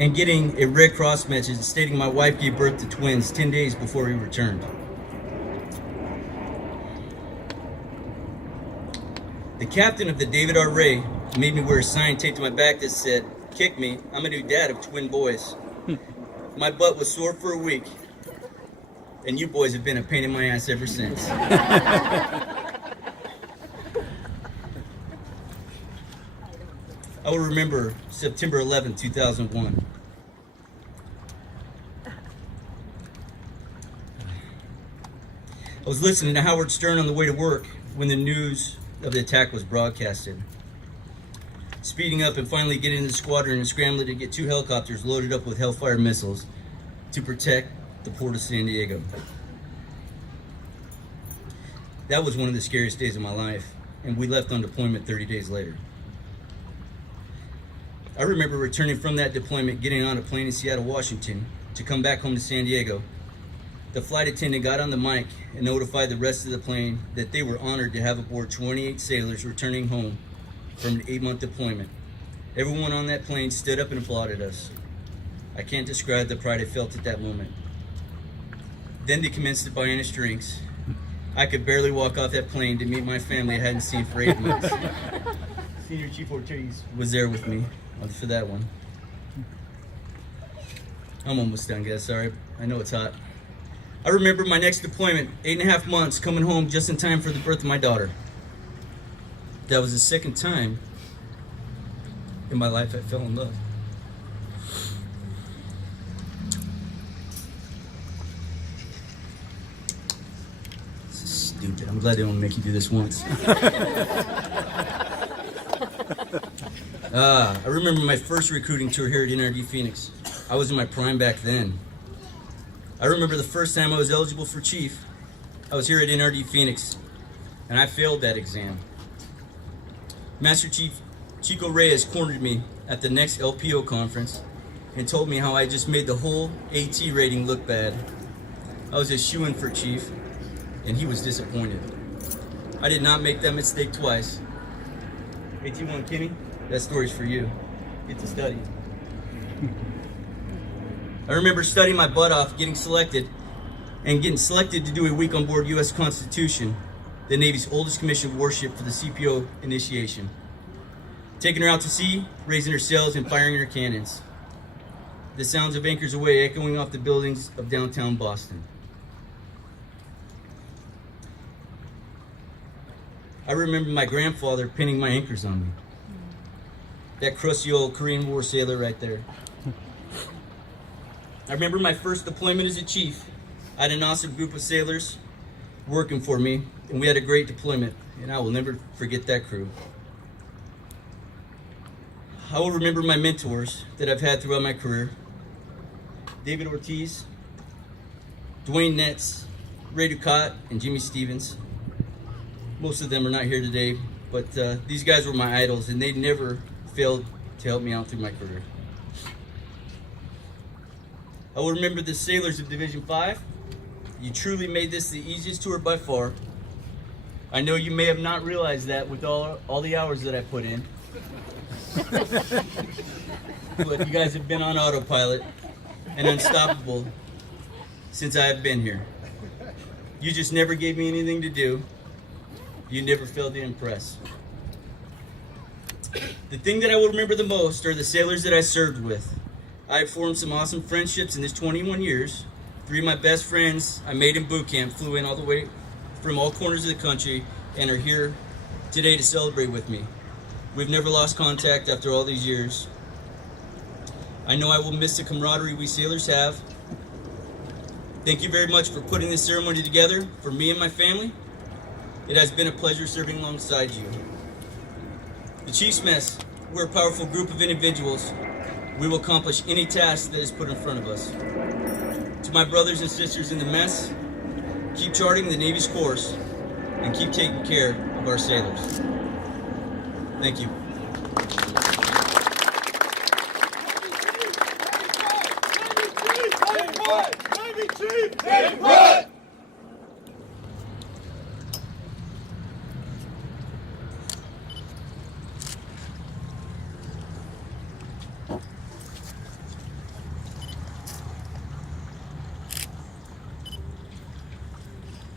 and getting a Red Cross message stating my wife gave birth to twins 10 days before we returned. The captain of the David R. Ray made me wear a sign taped to my back that said, "Kick me, I'm a new dad of twin boys." My butt was sore for a week, and you boys have been a pain in my ass ever since. I will remember September 11, 2001. I was listening to Howard Stern on the way to work when the news of the attack was broadcasted. Speeding up and finally getting in the squadron and scrambling to get 2 helicopters loaded up with Hellfire missiles to protect the port of San Diego. That was one of the scariest days of my life, and we left on deployment 30 days later. I remember returning from that deployment, getting on a plane in Seattle, Washington, to come back home to San Diego. The flight attendant got on the mic and notified the rest of the plane that they were honored to have aboard 28 sailors returning home from an 8-month deployment. Everyone on that plane stood up and applauded us. I can't describe the pride I felt at that moment. Then they commenced to buy us drinks. I could barely walk off that plane to meet my family I hadn't seen for 8 months. Senior Chief Ortiz was there with me for that one. I'm almost done, guys. Sorry, I know it's hot. I remember my next deployment, 8.5 months, coming home just in time for the birth of my daughter. That was the second time in my life I fell in love. This is stupid. I'm glad they don't make you do this once. I remember my first recruiting tour here at NRD Phoenix. I was in my prime back then. I remember the first time I was eligible for chief. I was here at NRD Phoenix, and I failed that exam. Master Chief Chico Reyes cornered me at the next LPO conference and told me how I just made the whole AT rating look bad. I was a shoo-in for chief, and he was disappointed. I did not make that mistake twice. AT1 Kenny, that story's for you. Get to study. I remember studying my butt off, getting selected to do a week on board U.S. Constitution, the Navy's oldest commissioned warship for the CPO initiation. Taking her out to sea, raising her sails, and firing her cannons. The sounds of anchors away echoing off the buildings of downtown Boston. I remember my grandfather pinning my anchors on me. That crusty old Korean War sailor right there. I remember my first deployment as a chief. I had an awesome group of sailors working for me, and we had a great deployment, and I will never forget that crew. I will remember my mentors that I've had throughout my career. David Ortiz, Dwayne Netz, Ray Ducat, and Jimmy Stevens. Most of them are not here today, but these guys were my idols, and they never failed to help me out through my career. I will remember the sailors of Division 5. You truly made this the easiest tour by far. I know you may have not realized that with all the hours that I put in. But you guys have been on autopilot and unstoppable since I have been here. You just never gave me anything to do. You never failed to impress. The thing that I will remember the most are the sailors that I served with. I have formed some awesome friendships in this 21 years. 3 of my best friends I made in boot camp flew in all the way from all corners of the country and are here today to celebrate with me. We've never lost contact after all these years. I know I will miss the camaraderie we sailors have. Thank you very much for putting this ceremony together for me and my family. It has been a pleasure serving alongside you. The Chief's Mess, we're a powerful group of individuals. We will accomplish any task that is put in front of us. To my brothers and sisters in the mess, keep charting the Navy's course and keep taking care of our sailors. Thank you. Navy Chief, take what?